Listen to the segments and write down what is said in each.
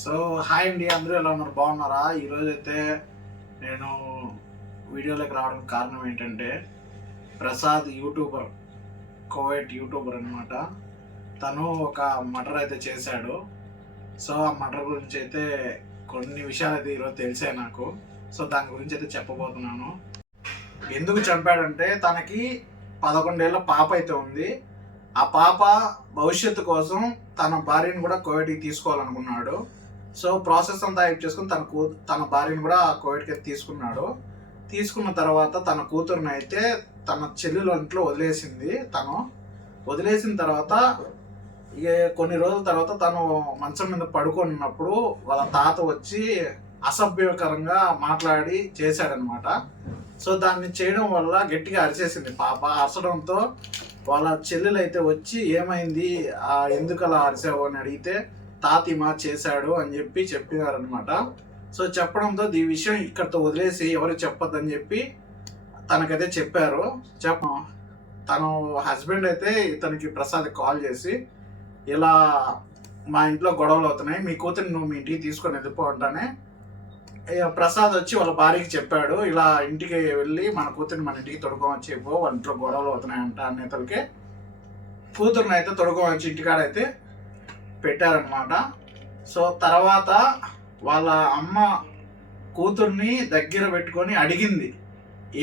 So hi అండి అందరూ ఎలా ఉన్నారు? బాగున్నారా? ఈరోజు అయితే నేను వీడియోలోకి రావడానికి కారణం ఏంటంటే ప్రసాద్ యూట్యూబర్ కోవైట్ యూట్యూబర్ అనమాట తను ఒక మటర్ అయితే చేశాడు. సో ఆ మటర్ గురించి అయితే కొన్ని విషయాలు అయితే ఈరోజు తెలిసాయి నాకు. సో దాని గురించి అయితే చెప్పబోతున్నాను. ఎందుకు చంపాడంటే తనకి పదకొండేళ్ళ పాప అయితే ఉంది. ఆ పాప భవిష్యత్తు కోసం తన భార్యను కూడా కోవిడ్కి తీసుకోవాలనుకున్నాడు. సో ప్రాసెస్ అంతా అయిప్ చేసుకుని తన కూ తన భార్యను కూడా కోవిడ్కి తీసుకున్నాడు. తీసుకున్న తర్వాత తన కూతురుని అయితే తన చెల్లెల ఇంట్లో వదిలేసింది తను. వదిలేసిన తర్వాత ఇక కొన్ని రోజుల తర్వాత తను మంచం మీద పడుకున్నప్పుడు వాళ్ళ తాత వచ్చి అసభ్యకరంగా మాట్లాడి చేశాడనమాట సో దాన్ని చేయడం వల్ల గట్టిగా అరిచేసింది పాప. అరచడంతో వాళ్ళ చెల్లెలు అయితే వచ్చి ఏమైంది? ఎందుకు అలా అరిసావు అని అడిగితే తాతి మా చేశాడు అని చెప్పి చెప్పినారనమాట సో చెప్పడంతో ఈ విషయం ఇక్కడతో వదిలేసి ఎవరు చెప్పొద్దని చెప్పి తనకైతే చెప్పారు. చెప్ప తను హస్బెండ్ అయితే ఇతనికి ప్రసాద్ కాల్ చేసి ఇలా మా ఇంట్లో గొడవలు అవుతున్నాయి మీ కూతురిని నువ్వు మీ ఇంటికి తీసుకొని వెళ్ళిపో అంటానే. ప్రసాద్ వచ్చి వాళ్ళ భార్యకి చెప్పాడు ఇలా ఇంటికి వెళ్ళి మన కూతురిని మన ఇంటికి తొడుకోమని చెప్పు వాళ్ళ ఇంట్లో గొడవలు అవుతున్నాయంట అనేతలకి కూతురుని అయితే తొడుకోమని ఇంటికాడైతే పెట్టారనమాట సో తర్వాత వాళ్ళ అమ్మ కూతుర్ని దగ్గర పెట్టుకొని అడిగింది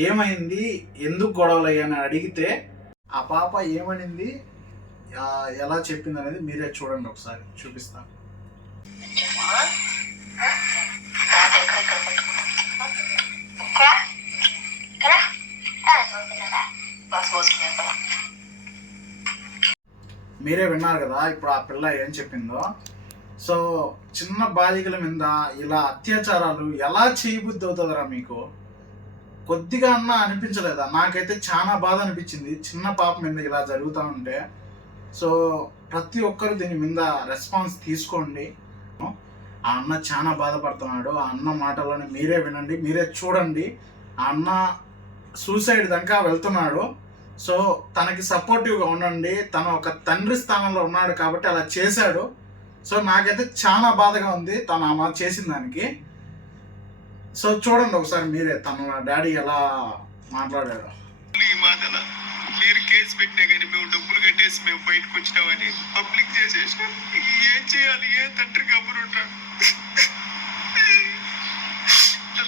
ఏమైంది? ఎందుకు గొడవలయ్యని అడిగితే ఆ పాప ఏమనింది? ఎలా చెప్పింది అనేది మీరే చూడండి ఒకసారి చూపిస్తాను బస్ పోసుకునే మీరే విన్నారు కదా ఇప్పుడు ఆ పిల్ల ఏం చెప్పిందో. సో చిన్న బాలికల మీద ఇలా అత్యాచారాలు ఎలా చేయబుద్ధి అవుతుందిరా మీకు? కొద్దిగా అన్నా అనిపించలేదా? నాకైతే చాలా బాధ అనిపించింది చిన్న పాప మీద ఇలా జరుగుతూ ఉంటే. సో ప్రతి ఒక్కరు దీని మీద రెస్పాన్స్ తీసుకోండి. ఆ అన్న చాలా బాధపడుతున్నాడు. ఆ అన్న మాటలను మీరే వినండి మీరే చూడండి. ఆ అన్న సూసైడ్ దాకా వెళ్తున్నాడు. సో తనకి సపోర్టివ్గా ఉండండి. తను ఒక తండ్రి స్థానంలో ఉన్నాడు కాబట్టి అలా చేశాడు. సో నాకైతే చాలా బాధగా ఉంది తను అలా చేసిన దానికి. సో చూడండి ఒకసారి మీరే తన డాడీ ఎలా మాట్లాడాడు మీరు కేసు పెట్టినా కానీ మేము డబ్బులు కట్టేసి మేము బయటకు వచ్చినామని పబ్లిక్ చేసేసిన. ఏం చేయాలి? ఏ తండ్రి కబురుంటాడు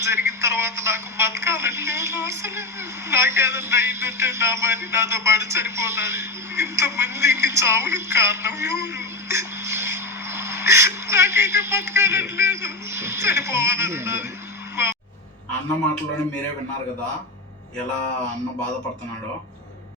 జరిగిన తర్వాత నాకు బతకాలని లేదు అసలు. నాకేదన్నా అయిందంటే నా మరి నాతో పాటు చనిపోతుంది ఇంతమందికి చావులకు కారణం ఎవరు? నాకైతే బతకాలని లేదు. చనిపోవాలని ఉన్నది అన్న మాటలోనే మీరే విన్నారు కదా? ఎలా అన్న బాధపడుతున్నాడో?